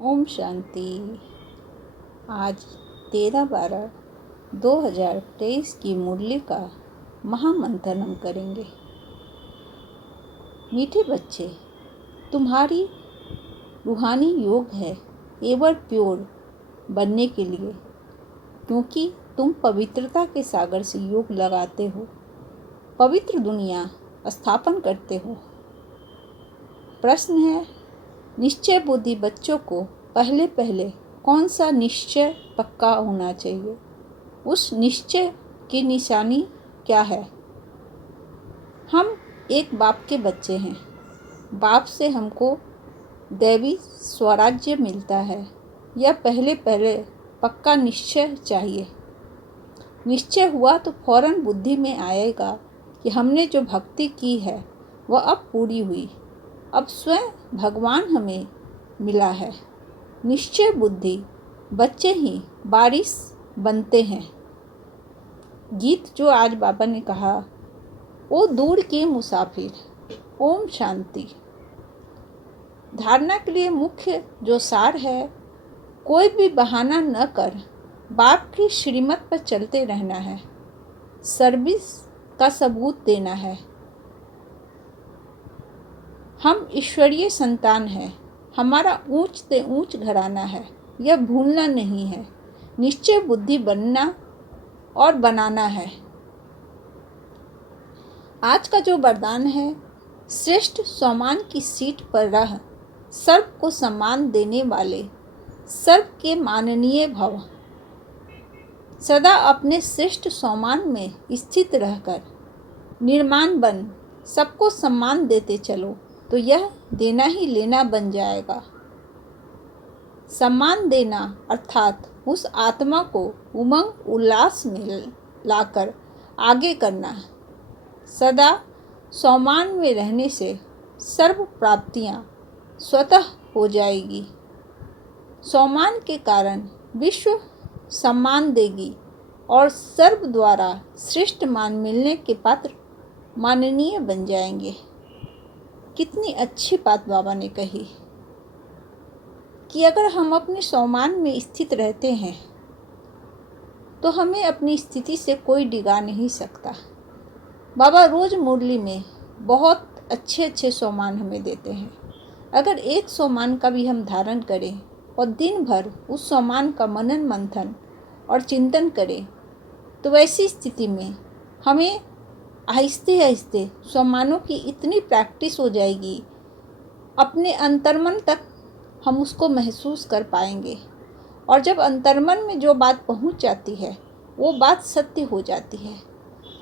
ओम शांति। आज 13/12/2023 की मुरली का महामंथन हम करेंगे। मीठे बच्चे, तुम्हारी रूहानी योग है एवर प्योर बनने के लिए, क्योंकि तुम पवित्रता के सागर से योग लगाते हो, पवित्र दुनिया स्थापन करते हो। प्रश्न है, निश्चय बुद्धि बच्चों को पहले कौन सा निश्चय पक्का होना चाहिए? उस निश्चय की निशानी क्या है? हम एक बाप के बच्चे हैं। बाप से हमको दैवी स्वराज्य मिलता है। यह पहले पक्का निश्चय चाहिए। निश्चय हुआ तो फौरन बुद्धि में आएगा कि हमने जो भक्ति की है वह अब पूरी हुई। अब स्वयं भगवान हमें मिला है। निश्चय बुद्धि बच्चे ही बारिश बनते हैं। गीत जो आज बाबा ने कहा, ओ दूर के मुसाफिर। ओम शांति। धारणा के लिए मुख्य जो सार है, कोई भी बहाना न कर बाप की श्रीमत पर चलते रहना है। सर्विस का सबूत देना है। हम ईश्वरीय संतान हैं। हमारा ऊंच से ऊंच घराना है, यह भूलना नहीं है। निश्चय बुद्धि बनना और बनाना है। आज का जो वरदान है, श्रेष्ठ सम्मान की सीट पर रह, सर्व को सम्मान देने वाले, सर्व के माननीय भव। सदा अपने श्रेष्ठ सम्मान में स्थित रहकर निर्माण बन, सबको सम्मान देते चलो, तो यह देना ही लेना बन जाएगा। सम्मान देना अर्थात उस आत्मा को उमंग उल्लास में लाकर आगे करना। सदा सम्मान में रहने से सर्व प्राप्तियां स्वतः हो जाएगी। सम्मान के कारण विश्व सम्मान देगी और सर्व द्वारा श्रेष्ठ मान मिलने के पात्र माननीय बन जाएंगे। कितनी अच्छी बात बाबा ने कही कि अगर हम अपने सम्मान में स्थित रहते हैं तो हमें अपनी स्थिति से कोई डिगा नहीं सकता। बाबा रोज मुरली में बहुत अच्छे सम्मान हमें देते हैं। अगर एक सम्मान का भी हम धारण करें और दिन भर उस सम्मान का मनन मंथन और चिंतन करें, तो वैसी स्थिति में हमें आहिस्ते आहिस्ते सम्मानों की इतनी प्रैक्टिस हो जाएगी, अपने अंतर्मन तक हम उसको महसूस कर पाएंगे। और जब अंतर्मन में जो बात पहुंच जाती है, वो बात सत्य हो जाती है।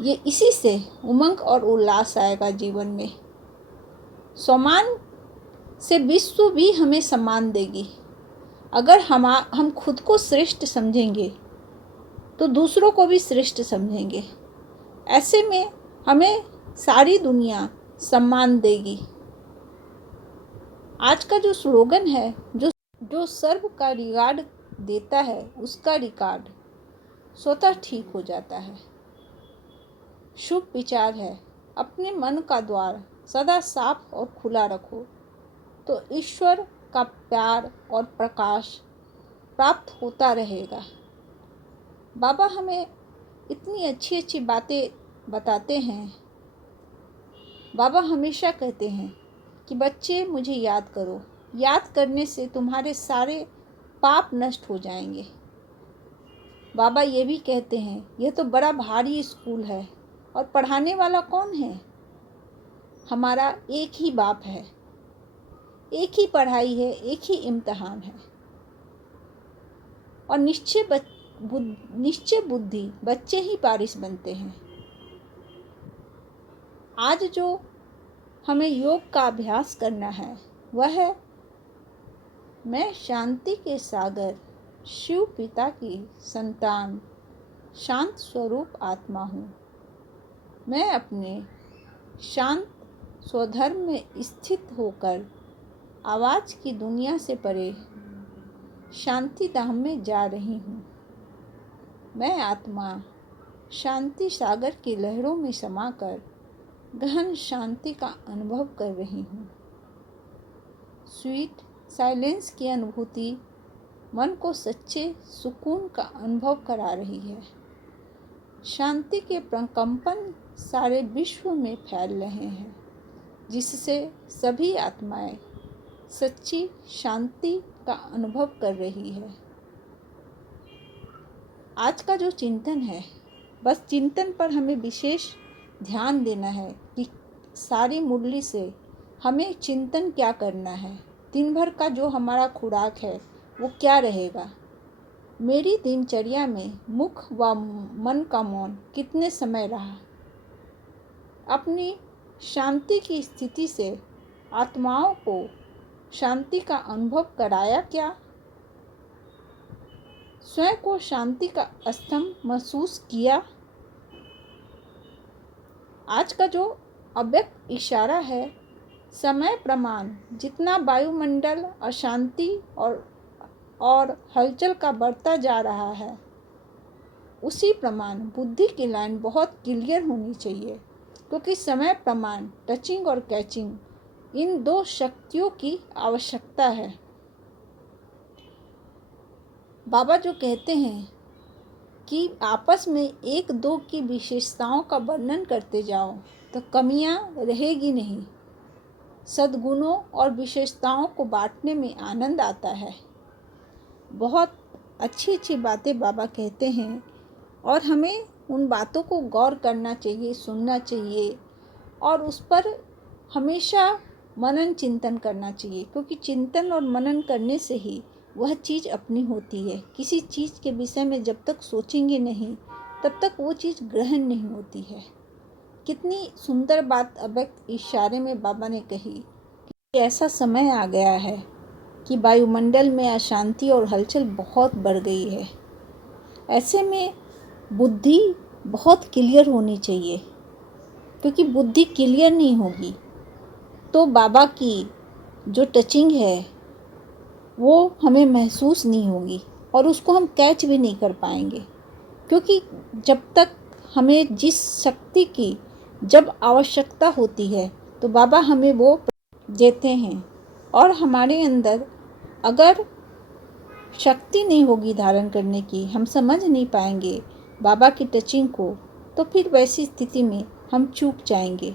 ये इसी से उमंग और उल्लास आएगा जीवन में। सम्मान से विश्व भी हमें सम्मान देगी। अगर हम खुद को श्रेष्ठ समझेंगे तो दूसरों को भी श्रेष्ठ समझेंगे। ऐसे में हमें सारी दुनिया सम्मान देगी। आज का जो स्लोगन है, जो सर्व का रिगार्ड देता है, उसका रिकॉर्ड स्वतः ठीक हो जाता है। शुभ विचार है, अपने मन का द्वार सदा साफ और खुला रखो, तो ईश्वर का प्यार और प्रकाश प्राप्त होता रहेगा। बाबा हमें इतनी अच्छी अच्छी बातें बताते हैं। बाबा हमेशा कहते हैं कि बच्चे मुझे याद करो। याद करने से तुम्हारे सारे पाप नष्ट हो जाएंगे। बाबा ये भी कहते हैं, यह तो बड़ा भारी स्कूल है और पढ़ाने वाला कौन है? हमारा एक ही बाप है, एक ही पढ़ाई है, एक ही इम्तिहान है। और निश्चय बुद्धि बच्चे ही पारिश बनते हैं। आज जो हमें योग का अभ्यास करना है, वह है, मैं शांति के सागर, शिव पिता की संतान, शांत स्वरूप आत्मा हूँ। मैं अपने शांत स्वधर्म में स्थित होकर आवाज़ की दुनिया से परे शांति धाम में जा रही हूँ। मैं आत्मा शांति सागर की लहरों में समाकर गहन शांति का अनुभव कर रही हूँ। स्वीट साइलेंस की अनुभूति मन को सच्चे सुकून का अनुभव करा रही है। शांति के प्रकंपन सारे विश्व में फैल रहे हैं, जिससे सभी आत्माएं सच्ची शांति का अनुभव कर रही है। आज का जो चिंतन है, बस चिंतन पर हमें विशेष ध्यान देना है कि सारी मुरली से हमें चिंतन क्या करना है। दिन भर का जो हमारा खुराक है वो क्या रहेगा। मेरी दिनचर्या में मुख व मन का मौन कितने समय रहा। अपनी शांति की स्थिति से आत्माओं को शांति का अनुभव कराया क्या। स्वयं को शांति का स्तंभ महसूस किया। आज का जो अव्यक्त इशारा है, समय प्रमाण जितना वायुमंडल अशांति और हलचल का बढ़ता जा रहा है, उसी प्रमाण बुद्धि की लाइन बहुत क्लियर होनी चाहिए, क्योंकि समय प्रमाण टचिंग और कैचिंग इन दो शक्तियों की आवश्यकता है। बाबा जो कहते हैं कि आपस में एक दो की विशेषताओं का वर्णन करते जाओ तो कमियां रहेगी नहीं। सद्गुणों और विशेषताओं को बांटने में आनंद आता है। बहुत अच्छी अच्छी बातें बाबा कहते हैं और हमें उन बातों को गौर करना चाहिए, सुनना चाहिए और उस पर हमेशा मनन चिंतन करना चाहिए, क्योंकि चिंतन और मनन करने से ही वह चीज़ अपनी होती है। किसी चीज़ के विषय में जब तक सोचेंगे नहीं तब तक वो चीज़ ग्रहण नहीं होती है। कितनी सुंदर बात अव्यक्त इशारे में बाबा ने कही कि ऐसा समय आ गया है कि वायुमंडल में अशांति और हलचल बहुत बढ़ गई है। ऐसे में बुद्धि बहुत क्लियर होनी चाहिए, क्योंकि बुद्धि क्लियर नहीं होगी तो बाबा की जो टचिंग है वो हमें महसूस नहीं होगी और उसको हम कैच भी नहीं कर पाएंगे। क्योंकि जब तक हमें जिस शक्ति की जब आवश्यकता होती है तो बाबा हमें वो देते हैं, और हमारे अंदर अगर शक्ति नहीं होगी धारण करने की, हम समझ नहीं पाएंगे बाबा की टचिंग को, तो फिर वैसी स्थिति में हम चूक जाएंगे।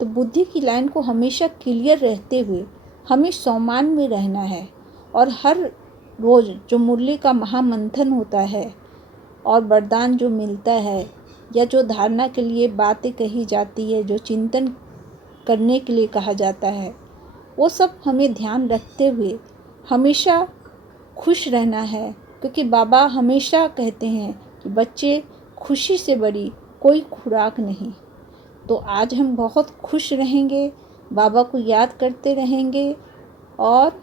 तो बुद्धि की लाइन को हमेशा क्लियर रहते हुए हमें सम्मान में रहना है, और हर रोज़ जो मुरली का महामंथन होता है और वरदान जो मिलता है या जो धारणा के लिए बातें कही जाती है, जो चिंतन करने के लिए कहा जाता है, वो सब हमें ध्यान रखते हुए हमेशा खुश रहना है। क्योंकि बाबा हमेशा कहते हैं कि बच्चे, खुशी से बड़ी कोई खुराक नहीं। तो आज हम बहुत खुश रहेंगे, बाबा को याद करते रहेंगे और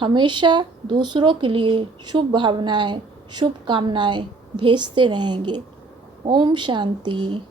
हमेशा दूसरों के लिए शुभ भावनाएं, शुभ कामनाएं भेजते रहेंगे। ओम शांति।